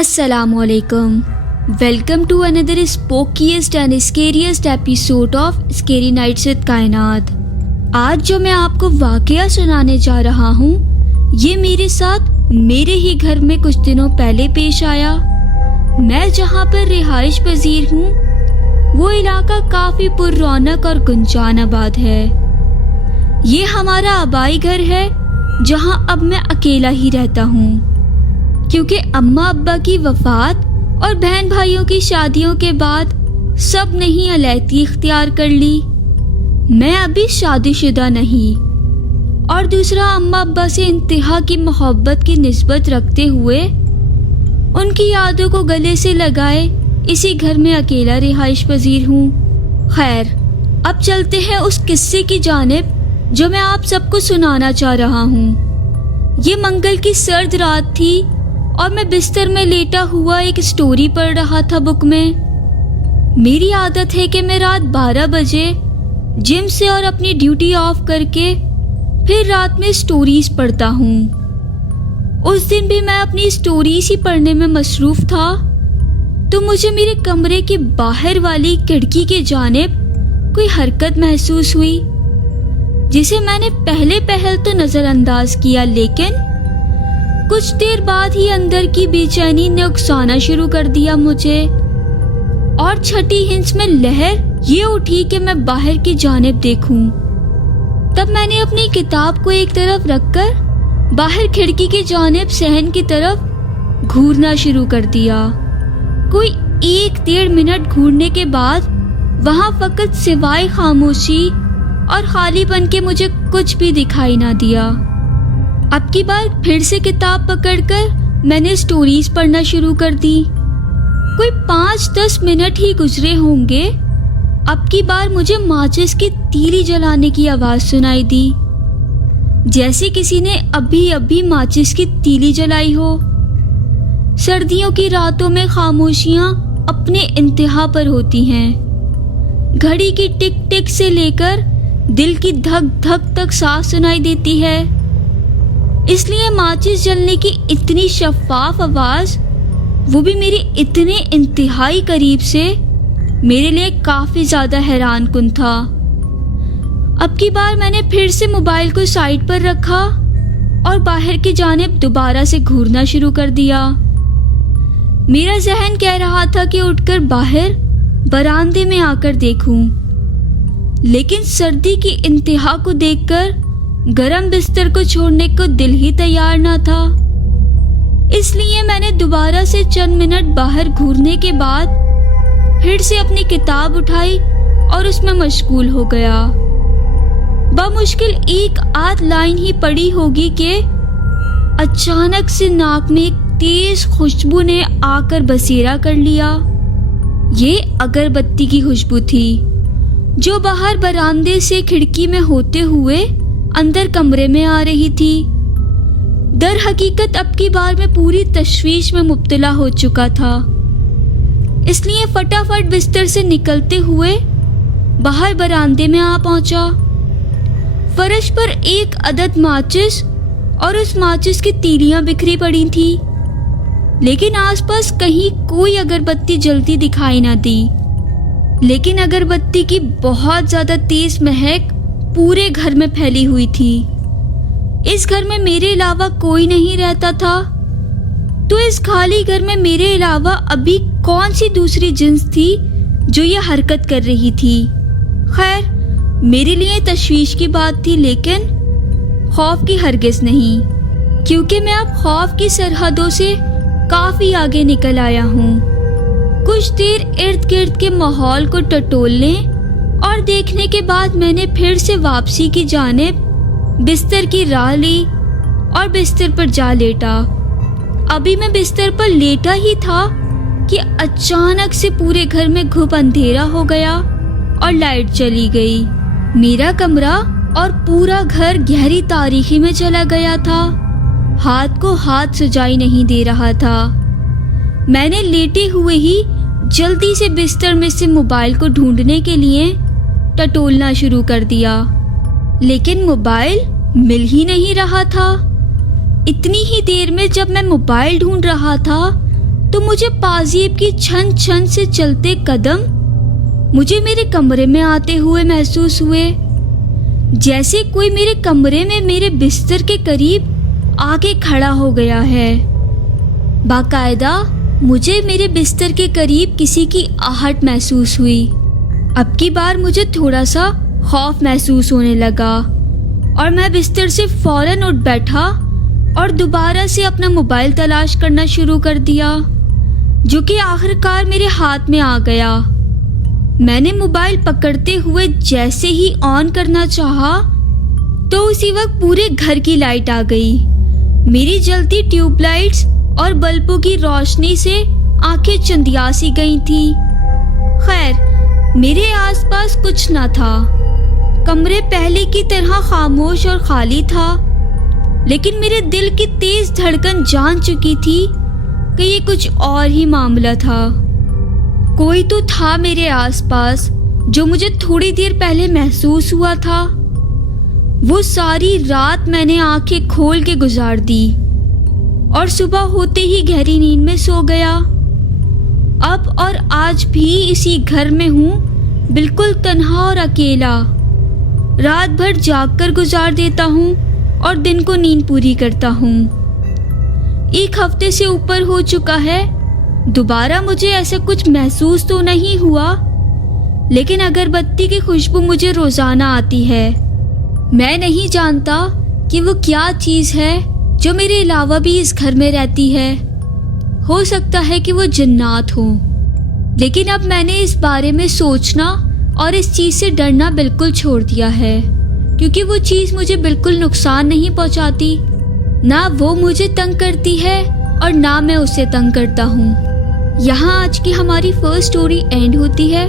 Assalamu alaikum. Welcome to another spookiest and scariest episode of Scary Nights with कायनात। आज जो मैं आपको वाकया सुनाने जा रहा हूँ, ये मेरे साथ मेरे ही घर में कुछ दिनों पहले पेश आया। मैं जहाँ पर रिहाइश पजीर हूँ, वो इलाका काफ़ी पुररौनक और गुंजान आबाद है। ये हमारा आबाई घर है, जहाँ अब मैं अकेला ही रहता हूँ, क्योंकि अम्मा अब्बा की वफ़ात और बहन भाइयों की शादियों के बाद सब ने ही अलैती इख्तियार कर ली। मैं अभी शादीशुदा नहीं, और दूसरा अम्मा अब्बा से इंतहा की मोहब्बत की निस्बत रखते हुए उनकी यादों को गले से लगाए इसी घर में अकेला रिहाइश पजीर हूँ। खैर, अब चलते हैं उस किस्से की जानिब जो मैं आप सबको सुनाना चाह रहा हूँ। ये मंगल की सर्द रात थी और मैं बिस्तर में लेटा हुआ एक स्टोरी पढ़ रहा था बुक में। मेरी आदत है कि मैं रात 12 बजे जिम से और अपनी ड्यूटी ऑफ करके फिर रात में स्टोरीज पढ़ता हूँ। उस दिन भी मैं अपनी स्टोरीज ही पढ़ने में मसरूफ था, तो मुझे मेरे कमरे के बाहर वाली खिड़की के जानिब कोई हरकत महसूस हुई, जिसे मैंने पहले पहल तो नज़रअंदाज किया, लेकिन कुछ देर बाद ही अंदर की बेचैनी ने उकसाना शुरू कर दिया मुझे, और छठी हिंस में लहर ये उठी कि मैं बाहर की जानिब देखूं। तब मैंने अपनी किताब को एक तरफ रखकर बाहर खिड़की की जानिब सहन की तरफ घूरना शुरू कर दिया। कोई 1-1.5 मिनट घूरने के बाद वहां फकत सिवाय खामोशी और खालीपन के मुझे कुछ भी दिखाई ना दिया। अब की बार फिर से किताब पकड़कर मैंने स्टोरीज पढ़ना शुरू कर दी। कोई 5-10 मिनट ही गुजरे होंगे, अब की बार मुझे माचिस की तीली जलाने की आवाज़ सुनाई दी, जैसे किसी ने अभी अभी माचिस की तीली जलाई हो। सर्दियों की रातों में खामोशियाँ अपने इंतहा पर होती हैं। घड़ी की टिक टिक से लेकर दिल की धक धक तक साफ सुनाई देती है। इसलिए माचिस जलने की इतनी शफाफ आवाज़, वो भी मेरे इतने इंतहाई करीब से, मेरे लिए काफ़ी ज़्यादा हैरान कुन था। अब की बार मैंने फिर से मोबाइल को साइड पर रखा और बाहर की जानिब दोबारा से घूरना शुरू कर दिया। मेरा जहन कह रहा था कि उठकर बाहर बरामदे में आकर देखूं, लेकिन सर्दी की इंतहा को देखकर गरम बिस्तर को छोड़ने को दिल ही तैयार ना था। इसलिए मैंने दोबारा से चंद मिनट बाहर घूरने के बाद फिर से अपनी किताब उठाई और उसमें मशगूल हो गया। बमुश्किल 1-8 लाइन ही पड़ी होगी कि अचानक से नाक में एक तेज खुशबू ने आकर बसेरा कर लिया। ये अगरबत्ती की खुशबू थी, जो बाहर बरामदे से खिड़की में होते हुए अंदर कमरे में आ रही थी। दर हकीकत अब की बार मैं पूरी तशवीश में मुब्तला हो चुका था, इसलिए फटाफट बिस्तर से निकलते हुए बाहर बरामदे में आ पहुंचा। फर्श पर एक अदद माचिस और उस माचिस की तीलियां बिखरी पड़ी थी, लेकिन आसपास कहीं कोई अगरबत्ती जलती दिखाई ना दी। लेकिन अगरबत्ती की बहुत ज़्यादा तेज महक पूरे घर में फैली हुई थी। इस घर में मेरे अलावा कोई नहीं रहता था, तो इस खाली घर में मेरे अलावा अभी कौन सी दूसरी जिन्स थी जो ये हरकत कर रही थी। खैर, मेरे लिए तशवीश की बात थी, लेकिन खौफ की हरगिज़ नहीं, क्योंकि मैं अब खौफ की सरहदों से काफ़ी आगे निकल आया हूँ। कुछ देर इर्द गिर्द के माहौल को टटोलने और देखने के बाद मैंने फिर से वापसी की जानिब बिस्तर की राह ली और बिस्तर पर जा लेटा। अभी मैं बिस्तर पर लेटा ही था कि अचानक से पूरे घर में घुप अंधेरा हो गया और लाइट चली गई। मेरा कमरा और पूरा घर गहरी तारीकी में चला गया था। हाथ को हाथ सजाई नहीं दे रहा था। मैंने लेटे हुए ही जल्दी से बिस्तर में से मोबाइल को ढूंढने के लिए टटोलना शुरू कर दिया, लेकिन मोबाइल मिल ही नहीं रहा था। इतनी ही देर में जब मैं मोबाइल ढूंढ रहा था, तो मुझे पाजेब की छन छन से चलते कदम मुझे मेरे कमरे में आते हुए महसूस हुए, जैसे कोई मेरे कमरे में मेरे बिस्तर के करीब आके खड़ा हो गया है। बाकायदा मुझे मेरे बिस्तर के करीब किसी की आहट महसूस हुई। अब की बार मुझे थोड़ा सा खौफ महसूस होने लगा और मैं बिस्तर से फौरन उठ बैठा और दोबारा से अपना मोबाइल तलाश करना शुरू कर दिया, जो कि आखिरकार मेरे हाथ में आ गया। मैंने मोबाइल पकड़ते हुए जैसे ही ऑन करना चाहा तो उसी वक्त पूरे घर की लाइट आ गई। मेरी जलती ट्यूबलाइट्स और बल्बों की रोशनी से आंखें चंदिया सी गई थी। खैर, मेरे आसपास कुछ न था। कमरे पहले की तरह खामोश और खाली था, लेकिन मेरे दिल की तेज धड़कन जान चुकी थी कि ये कुछ और ही मामला था। कोई तो था मेरे आसपास जो मुझे थोड़ी देर पहले महसूस हुआ था। वो सारी रात मैंने आंखें खोल के गुजार दी और सुबह होते ही गहरी नींद में सो गया। अब और आज भी इसी घर में हूँ, बिल्कुल तन्हा और अकेला। रात भर जाग कर गुजार देता हूँ और दिन को नींद पूरी करता हूँ। 1 हफ्ते से ऊपर हो चुका है। दोबारा मुझे ऐसा कुछ महसूस तो नहीं हुआ, लेकिन अगरबत्ती की खुशबू मुझे रोजाना आती है। मैं नहीं जानता कि वो क्या चीज़ है जो मेरे अलावा भी इस घर में रहती है। हो सकता है कि वो जिन्नात हो, लेकिन अब मैंने इस बारे में सोचना और इस चीज़ से डरना बिल्कुल छोड़ दिया है, क्योंकि वो चीज़ मुझे बिल्कुल नुकसान नहीं पहुंचाती। ना वो मुझे तंग करती है और ना मैं उसे तंग करता हूँ। यहाँ आज की हमारी फर्स्ट स्टोरी एंड होती है,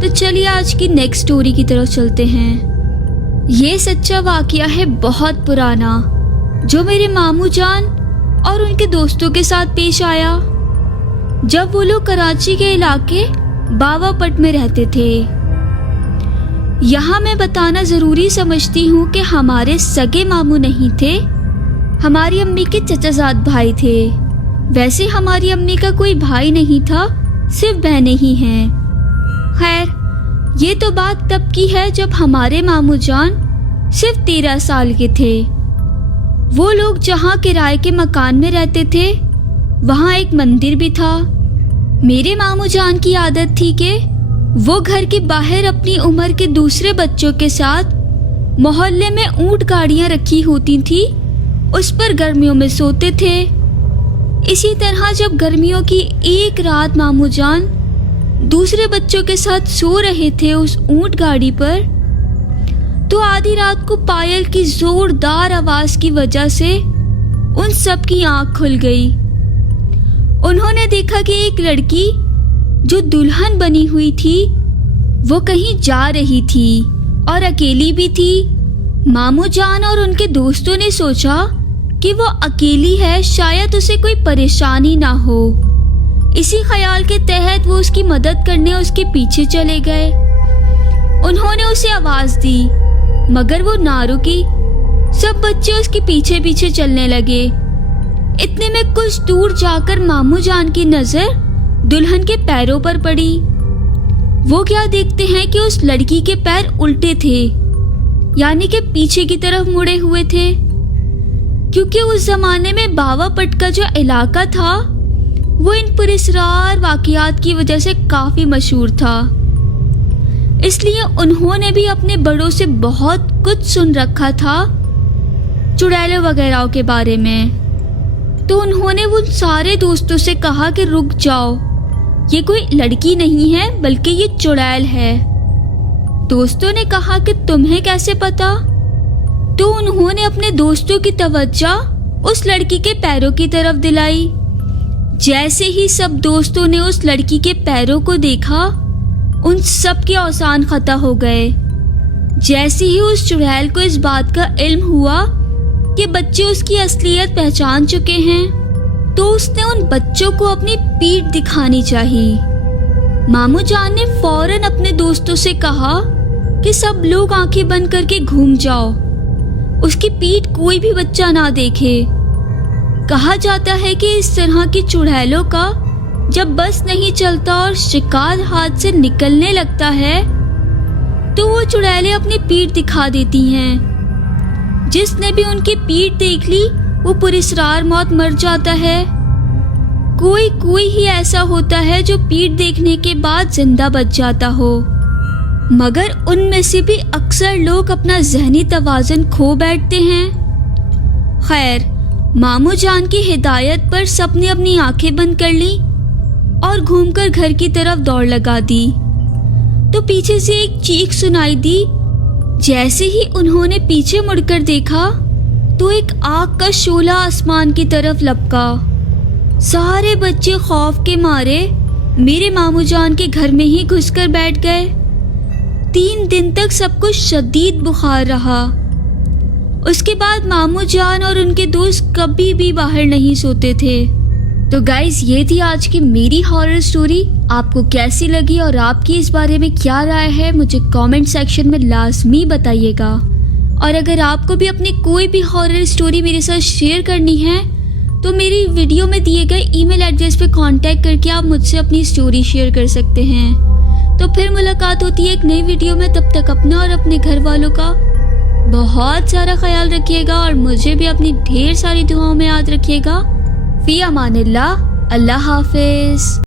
तो चलिए आज की नेक्स्ट स्टोरी की तरफ चलते हैं। ये सच्चा वाकया है बहुत पुराना, जो मेरे मामू जान और उनके दोस्तों के साथ पेश आया जब वो लोग कराची के इलाके बावापट में रहते थे। यहाँ मैं बताना ज़रूरी समझती हूँ कि हमारे सगे मामू नहीं थे, हमारी अम्मी के चचाजाद भाई थे। वैसे हमारी अम्मी का कोई भाई नहीं था, सिर्फ बहनें ही हैं। खैर, ये तो बात तब की है जब हमारे मामू जान सिर्फ 13 साल के थे। वो लोग जहाँ किराए के मकान में रहते थे, वहाँ एक मंदिर भी था। मेरे मामू जान की आदत थी कि वो घर के बाहर अपनी उम्र के दूसरे बच्चों के साथ मोहल्ले में ऊंट गाड़ियाँ रखी होती थी, उस पर गर्मियों में सोते थे। इसी तरह जब गर्मियों की एक रात मामू जान दूसरे बच्चों के साथ सो रहे थे उस ऊंट गाड़ी पर, तो आधी रात को पायल की जोरदार आवाज की वजह से उन सब की आंख खुल गई। उन्होंने देखा कि एक लड़की जो दुल्हन बनी हुई थी वो कहीं जा रही थी और अकेली भी थी। मामू जान और उनके दोस्तों ने सोचा कि वो अकेली है, शायद उसे कोई परेशानी ना हो। इसी ख्याल के तहत वो उसकी मदद करने उसके पीछे चले गए। उन्होंने उसे आवाज दी, मगर वो ना रुकी। सब बच्चे उसके पीछे पीछे चलने लगे। इतने में कुछ दूर जाकर मामू जान की नजर दुल्हन के पैरों पर पड़ी। वो क्या देखते हैं कि उस लड़की के पैर उल्टे थे, यानी कि पीछे की तरफ मुड़े हुए थे। क्योंकि उस जमाने में बावापट का जो इलाका था वो इन पुरस्रार वाकयात की वजह से काफी मशहूर था, इसलिए उन्होंने भी अपने बड़ों से बहुत कुछ सुन रखा था चुड़ैलों वगैरह के बारे में। तो उन्होंने उन सारे दोस्तों से कहा कि रुक जाओ, ये कोई लड़की नहीं है बल्कि ये चुड़ैल है। दोस्तों ने कहा कि तुम्हें कैसे पता? तो उन्होंने अपने दोस्तों की तवज्जो उस लड़की के पैरों की तरफ दिलाई। जैसे ही सब दोस्तों ने उस लड़की के पैरों को देखा, उन सब के औसान खता हो गए। जैसे ही उस चुड़ैल को इस बात का इल्म हुआ कि बच्चे उसकी असलियत पहचान चुके हैं, तो उसने उन बच्चों को अपनी पीठ दिखानी चाहिए। मामू जान ने फौरन अपने दोस्तों से कहा कि सब लोग आंखें बंद करके घूम जाओ, उसकी पीठ कोई भी बच्चा ना देखे। कहा जाता है कि इस तरह की चुड़ैलों का جب بس نہیں چلتا اور شکار ہاتھ سے نکلنے لگتا ہے تو وہ چڑیلیں اپنی پیٹھ دکھا دیتی ہیں۔ جس نے بھی ان کی پیٹھ دیکھ لی وہ پراسرار موت مر جاتا ہے۔ کوئی ہی ایسا ہوتا ہے جو پیٹھ دیکھنے کے بعد زندہ بچ جاتا ہو، مگر ان میں سے بھی اکثر لوگ اپنا ذہنی توازن کھو بیٹھتے ہیں۔ خیر، ماموں جان کی ہدایت پر سب نے اپنی آنکھیں بند کر لی اور گھوم کر گھر کی طرف دوڑ لگا دی تو پیچھے سے ایک چیخ سنائی دی۔ جیسے ہی انہوں نے پیچھے مڑ کر دیکھا تو ایک آگ کا شعلہ آسمان کی طرف لپکا۔ سارے بچے خوف کے مارے میرے ماموں جان کے گھر میں ہی گھس کر بیٹھ گئے۔ 3 دن تک سب کو شدید بخار رہا۔ اس کے بعد ماموں جان اور ان کے دوست کبھی بھی باہر نہیں سوتے تھے۔ تو گائز، یہ تھی آج کی میری ہارر سٹوری۔ آپ کو کیسی لگی اور آپ کی اس بارے میں کیا رائے ہے مجھے کامنٹ سیکشن میں لازمی بتائیے گا۔ اور اگر آپ کو بھی اپنی کوئی بھی ہارر سٹوری میرے ساتھ شیئر کرنی ہے تو میری ویڈیو میں دیے گئے ای میل ایڈریس پہ کانٹیکٹ کر کے آپ مجھ سے اپنی سٹوری شیئر کر سکتے ہیں۔ تو پھر ملاقات ہوتی ہے ایک نئی ویڈیو میں، تب تک اپنا اور اپنے گھر والوں کا بہت سارا خیال رکھیے گا اور مجھے بھی اپنی ڈھیر ساری دعاؤں میں یاد رکھیے گا۔ فی امان اللہ، اللہ حافظ۔